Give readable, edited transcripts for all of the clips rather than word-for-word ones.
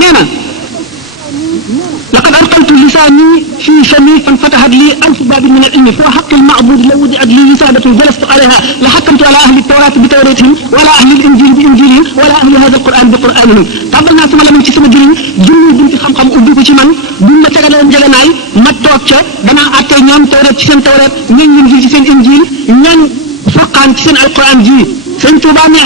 nee na لقد ألقيت لساني في فمي فانفتحت لي ألف باب من العلم فحق المعبود لو وضعت لي وسادة جلست عليها لحكمت على أهل التوراة بتوراتهم ولا أهل الإنجيل بإنجيلهم ولا أهل هذا القرآن بقرآنهم تابلنا سما لمن ci sama jëriñ junni bunti xam-xam ubbi ko ci man buñ ma tegaloon njëganaay ma toog ca danaa àttee ñoom tawreet ci seen tawreet ñeen injil ci seen injil ñeen furqaan ci seen alquran ji sëñ Tuubaa ne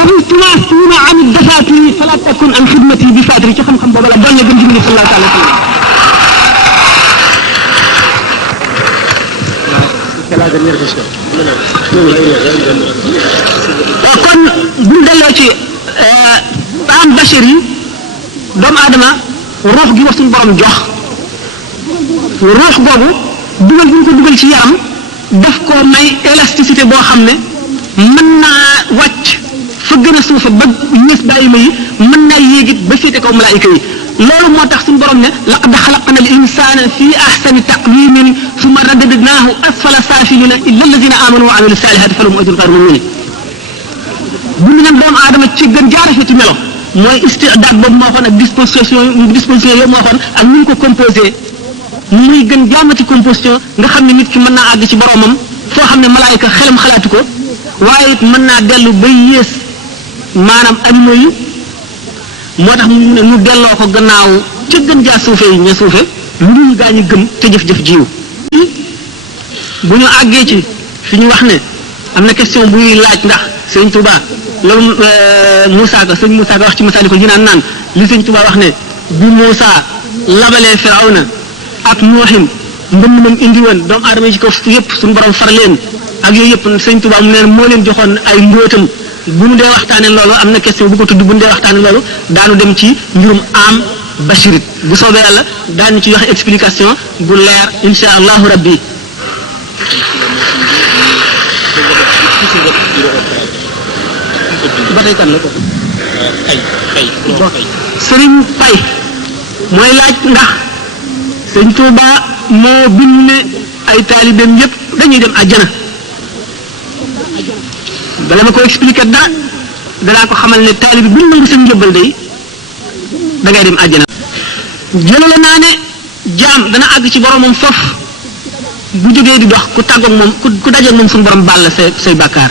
حفظت ما سمع عن الدفاتر فلا تكن عن خدمتي بفاتر ci xam-xam boobu la doon la gën ci sallallahu alayhi wa sallam kon bu ñu delloo ci am bachir yi doomu aadama ruux gi wax suñu borom jox ruux googu dugal bu ñu ko dugal ci yaram daf ko may élasticité boo xam ne mën naa wàcc fa gën a suufa ba ñës bàyyima yi mën naa yéegit ba féete kaw malaayika yi loolu moo tax suñu borom ne laqad xalaqna al insana fi ahsani taqwimin summa radadnahu asfala safilina illa alladina amanu wa amilu salihati falahum ajrun ghayru mamnun buñu ñam doomu aadama ci gën jaarafeti melo mooy istidaad boobu moo xoon ak disposition yooyu moo xoon ak ni ñu ko composé muy gën jaamati composition nga xam ne nit ki mën naa àgg ci boromam foo xam ne malaayika xelam xalaatu ko waaye it mën naa dellu bay yées maanaam animaux yi moo tax mu delloo ko gannaaw ca gën jaa suufe yi ña suufe lu dul gaa ñi gëm te jëf-jëf jiw bu ñu àggee ci fi ñu wax ne am na question buy laaj ndax sëñ Touba loolu Moussa Ka sëñ Moussa Ka wax ci Masaalikul Jinaan naan li sëñ Touba wax ne bi Moussa labalee Firawna ak Nuuhin mbënd moom indi woon doomu aadama yi ci kaw yëpp suñu borom far leen ak yooyu yëpp sëñ Touba mu neen moo leen joxoon ay mbóotam bu ñu dee waxtaane loolu am na question bu ko tudd bu ñu dee waxtaane loolu daanu dem ci mbirum am bashirit bu soobee yàlla daanu ci wax explication bu leer insha allahu rabbi ba tey kan la ko sëriñ Pay mooy laaj ndax sëñ Touba moo bind ne ay taalibeem yëpp dañuy dem àjjana bala ma ko expliquer dara danaa ko xamal ne taalibe bi nangu seen njëbbal day da ngay dem àjjana jëlale naa ne jaam dana àgg ci boromam foofu bu jógee di dox ku tàggoog moom ku dajeeg moom suñu borom baal la say bàkkaar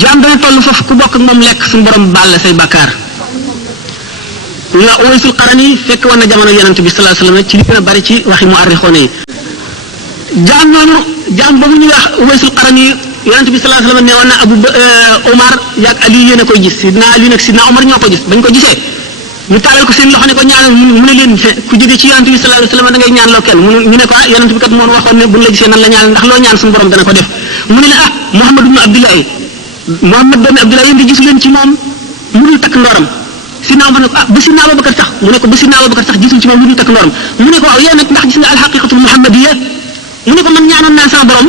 jaam dana toll foofu ku bokk ak moom lekk suñu borom baal la say bàkkaar ku ñu wax Uwaysul Qarani fekk woon na jamono yonent bi sallallahu alayhi wasallam ci li gën a bari ci waxi mu arrixoone yi jaam noonu jaam boobu ñuy wax Uwaysul Qarani yonent bi sallallahu alayhi wasallam nee woon na Abu Omar yaag Ali yéen a koy gis sidna Ali nag sidna Omar ñoo ko gis bañ ko gisee ñu taalal ko seen loxo ne ko ñaanal mu ne leen ku jóge ci yonent bi sallallahu alayhi wasallam da ngay ñaanloo kenn ñu ne ko ah yonent bi kat moo waxoon ne buñ la gisee nan la ñaanal ndax loo ñaan suñu borom dana ko def mu ne la ah Muhammad ibn Abdullahi Muhammad doomi Abdullahi yéen di gisu leen ci moom mu dul takk ndooram sidna Omar ne ko ah ba sidna Abubakar sax mu ne ko ba sidna Abubakar sax gisul ci moom lu dul takk ndooram mu ne ko waaw yow nag ndax gis nga alxaqiqatul muhammadiyya mu ne ko man ñaanoon naa sa borom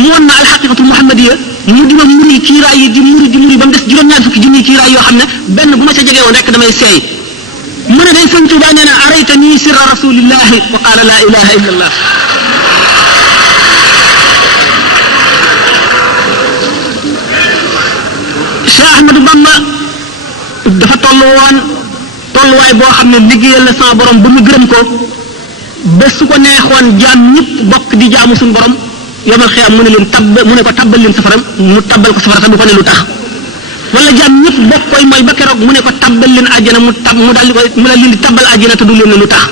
mu woon na alxaqiqatul muhammadiyya mu di ma muri kiiraay yi di muri ba mu des juróom-ñaar fukki junniy kiiraay yoo xam ne benn bu ma ca jege woon rek damay seey mu ne day sëñ Tuubaa nee na araytani sirra rasulillahi wa qaala laa ilaha illa allah Cheikh Ahmadou Bamba dafa tolluwaay boo xam ne liggéeyal na sama borom ba mu gërëm ko ba su ko neexoon jaam ñëpp bokk di jaamu suñu borom yomal xiyam mu ne leen mu ne ko tabbal leen safara mu tabbal ko safara te du ko ne lu tax wala jaam ñëpp bokk koy mooy ba keroog mu ne ko tabbal leen àjjana mu daal di koy mu daal leen di tabbal àjjana te du leen ne lu tax